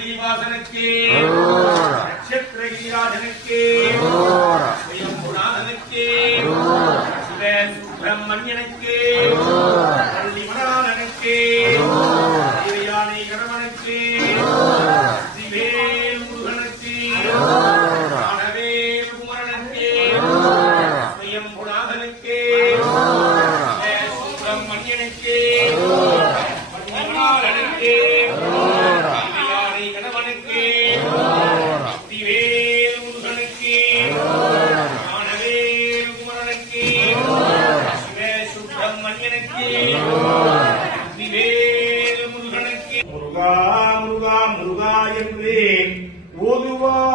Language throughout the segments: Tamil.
நந்தகிரிவாசனுக்கு நட்சத்திரகிரிராஜனுக்கு சுயம்புநாதனுக்கு சிவ சுப்பிரமணியனுக்கு பள்ளிமணாளனுக்கு யானை கடவனுக்கு சிவேல் முருகனுக்கு ஆனவேல் குமரனுக்கு சுயம்புநாதனுக்கு சுப்பிரமணியனுக்கு பள்ளிமணாளனுக்கு யானை கடவனுக்கு சிவேல் முருகனுக்கு ஆனவேல் குமரனுக்கு சிவ சுப்பிரமணியனுக்கு சிவேல் முருகனுக்கு முருகா முருகா முருகா என்று ஓதுவார்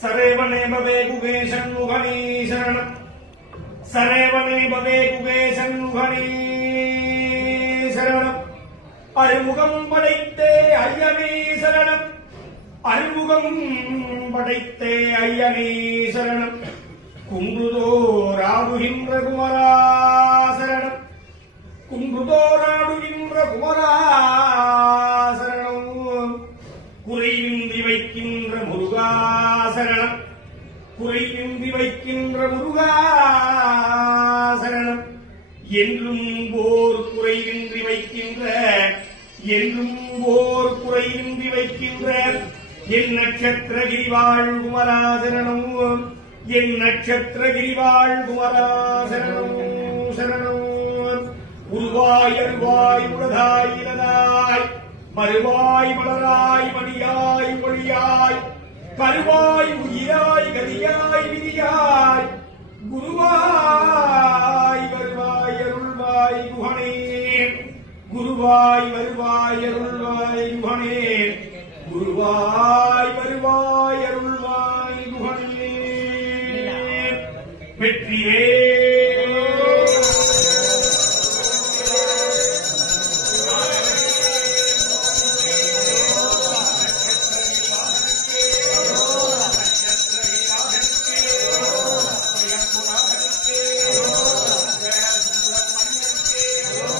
சரேவனே பவே குகே சண்முகனே சரணம் சரேவனே பவே குகே சண்முகனே சரணம் அருமுகம் படைத்தே ஐயனே சரணம் அருமுகம் படைத்தே ஐயனே சரணம் குங்குதோராடுகின்ற குமரா சரணம் குங்குதோராடுகின்ற குமரா சரணம் குறைவின்றி வைக்கின்ற முருகா சரணம் குறைவின்றி வைக்கின்ற முருகா சரணம் என்றும் ஓர் குறைவின்றி வைக்கின்ற என்றும் ஓர் குறைவின்றி வைக்கின்ற என் நட்சத்திரகிரிவாழ் குமரா சரணம் என் நட்சத்திரகிரிவாழ் குமரா சரணம் சரணம் உருவாய் அருவாய் உலதாய் இலதாய் மறுவாய் மலராய் மணியாய் ஒளியாய் கருவாய் உயிராய் கதியாய் விதியாய் குருவாய் வருவாய் அருள்வாய் குஹனே குருவாய் வருவாய் அருள்வாய் குஹனே குருவாய் வருவாய் அருள்வாய் குஹனே வெற்றியே